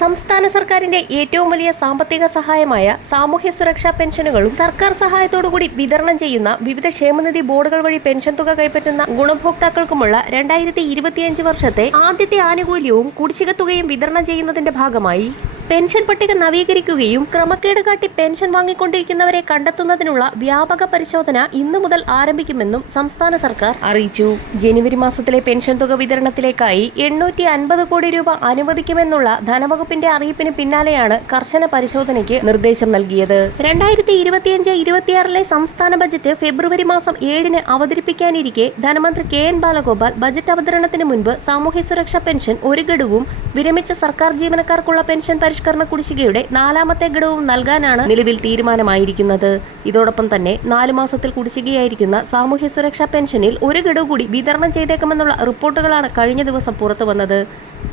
സംസ്ഥാന സർക്കാരിന്റെ ഏറ്റവും വലിയ സാമ്പത്തിക സഹായമായ സാമൂഹ്യ സുരക്ഷാ പെൻഷനുകളും സർക്കാർ സഹായത്തോടുകൂടി വിതരണം ചെയ്യുന്ന വിവിധ ക്ഷേമനിധി ബോർഡുകൾ വഴി പെൻഷൻ തുക കൈപ്പറ്റുന്ന ഗുണഭോക്താക്കൾക്കുമുള്ള രണ്ടായിരത്തി ഇരുപത്തിയഞ്ച് വർഷത്തെ ആദ്യത്തെ ആനുകൂല്യവും കുടിശ്ശിക തുകയും വിതരണം ചെയ്യുന്നതിന്റെ ഭാഗമായി പെൻഷൻ പട്ടിക നവീകരിക്കുകയും ക്രമക്കേട് കാട്ടി പെൻഷൻ വാങ്ങിക്കൊണ്ടിരിക്കുന്നവരെ കണ്ടെത്തുന്നതിനുള്ള വ്യാപക പരിശോധന ഇന്നു മുതൽ ആരംഭിക്കുമെന്നും സംസ്ഥാന സർക്കാർ അറിയിച്ചു. ജനുവരി മാസത്തിലെ പെൻഷൻ തുക വിതരണത്തിലേക്കായി എണ്ണൂറ്റി അൻപത് കോടി രൂപ അനുവദിക്കുമെന്നുള്ള ധനവകുപ്പിന്റെ അറിയിപ്പിന് പിന്നാലെയാണ് കർശന പരിശോധനയ്ക്ക് നിർദ്ദേശം നൽകിയത്. രണ്ടായിരത്തി ഇരുപത്തിയഞ്ച് ഇരുപത്തിയാറിലെ സംസ്ഥാന ബജറ്റ് ഫെബ്രുവരി മാസം ഏഴിന് അവതരിപ്പിക്കാനിരിക്കെ ധനമന്ത്രി കെ എൻ ബാലഗോപാൽ ബജറ്റ് അവതരണത്തിന് മുൻപ് സാമൂഹ്യ സുരക്ഷാ പെൻഷൻ ഒരു ഗഡുവും വിരമിച്ച സർക്കാർ ജീവനക്കാർക്കുള്ള പെൻഷൻ പരിഷ്കരണ കുടിശ്ശികയുടെ നാലാമത്തെ ഘടകവും നൽകാനാണ് നിലവിൽ തീരുമാനമായിരിക്കുന്നത്. ഇതോടൊപ്പം തന്നെ നാലു മാസത്തിൽ കുടിശ്ശികയായിരിക്കുന്ന സാമൂഹ്യ സുരക്ഷാ പെൻഷനിൽ ഒരു ഘടവ് കൂടി വിതരണം ചെയ്തേക്കുമെന്നുള്ള റിപ്പോർട്ടുകളാണ് കഴിഞ്ഞ ദിവസം പുറത്തു വന്നത്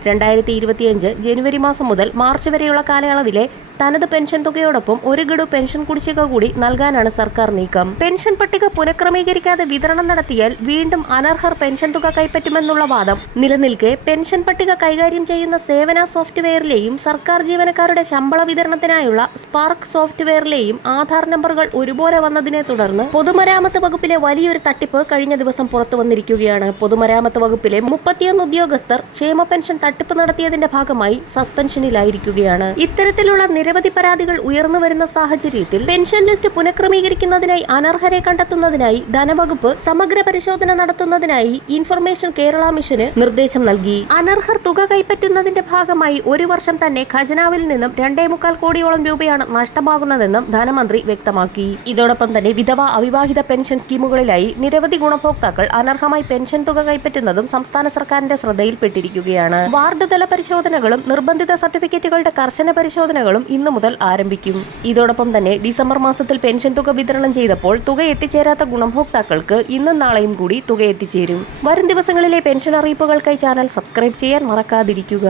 രണ്ടായിരത്തി ഇരുപത്തിയഞ്ച് ജനുവരി മാസം മുതൽ മാർച്ച് വരെയുള്ള കാലയളവിലെ തനത് പെൻഷൻ തുകയോടൊപ്പം ഒരു ഗഡു പെൻഷൻ കുടിശ്ശിക കൂടി നൽകാനാണ് സർക്കാർ നീക്കം. പെൻഷൻ പട്ടിക പുനഃക്രമീകരിക്കാതെ വിതരണം നടത്തിയാൽ വീണ്ടും അനർഹർ പെൻഷൻ തുക കൈപ്പറ്റുമെന്നുള്ള വാദം. നിലനിൽക്കെ പെൻഷൻ പട്ടിക കൈകാര്യം ചെയ്യുന്ന സേവന സോഫ്റ്റ്വെയറിലെയും സർക്കാർ ജീവനക്കാരുടെ ശമ്പള വിതരണത്തിനായുള്ള സ്പാർക്ക് സോഫ്റ്റ്വെയറിലെയും ആധാർ നമ്പറുകൾ ഒരുപോലെ വന്നതിനെ തുടർന്ന് പൊതുമരാമത്ത് വകുപ്പിലെ വലിയൊരു തട്ടിപ്പ് കഴിഞ്ഞ ദിവസം പുറത്തു വന്നിരിക്കുകയാണ്. പൊതുമരാമത്ത് വകുപ്പിലെ മുപ്പത്തിയൊന്ന് ഉദ്യോഗസ്ഥർ ക്ഷേമ പെൻഷൻ തട്ടിപ്പ് നടത്തിയതിന്റെ ഭാഗമായി സസ്പെൻഷനിലായിരിക്കുകയാണ്. ഇത്തരത്തിലുള്ള നിരവധി പരാതികൾ ഉയർന്നു വരുന്ന സാഹചര്യത്തിൽ പെൻഷൻ ലിസ്റ്റ് പുനഃക്രമീകരിക്കുന്നതിനായി അനർഹരെ കണ്ടെത്തുന്നതിനായി ധനവകുപ്പ് സമഗ്ര പരിശോധന നടത്തുന്നതിനായി ഇൻഫർമേഷൻ കേരള മിഷന് നിർദ്ദേശം നൽകി. അനർഹർ തുക കൈപ്പറ്റുന്നതിന്റെ ഭാഗമായി ഒരു വർഷം തന്നെ ഖജനാവിൽ നിന്നും രണ്ടേ മുക്കാൽ കോടിയോളം രൂപയാണ് നഷ്ടമാകുന്നതെന്നും ധനമന്ത്രി വ്യക്തമാക്കി. ഇതോടൊപ്പം തന്നെ വിധവ അവിവാഹിത പെൻഷൻ സ്കീമുകളിലായി നിരവധി ഗുണഭോക്താക്കൾ അനർഹമായി പെൻഷൻ തുക കൈപ്പറ്റുന്നതും സംസ്ഥാന സർക്കാരിന്റെ ശ്രദ്ധയിൽപ്പെട്ടിരിക്കുകയാണ്. വാർഡ് തല പരിശോധനകളും നിർബന്ധിത സർട്ടിഫിക്കറ്റുകളുടെ കർശന പരിശോധനകളും ഇന്നു മുതൽ ആരംഭിക്കും. ഇതോടൊപ്പം തന്നെ ഡിസംബർ മാസത്തിൽ പെൻഷൻ തുക വിതരണം ചെയ്തപ്പോൾ തുക എത്തിച്ചേരാത്ത ഗുണഭോക്താക്കൾക്ക് ഇന്നും നാളെയും കൂടി തുക എത്തിച്ചേരും. വരും ദിവസങ്ങളിലെ പെൻഷൻ അറിയിപ്പുകൾക്കായി ചാനൽ സബ്സ്ക്രൈബ് ചെയ്യാൻ മറക്കാതിരിക്കുക.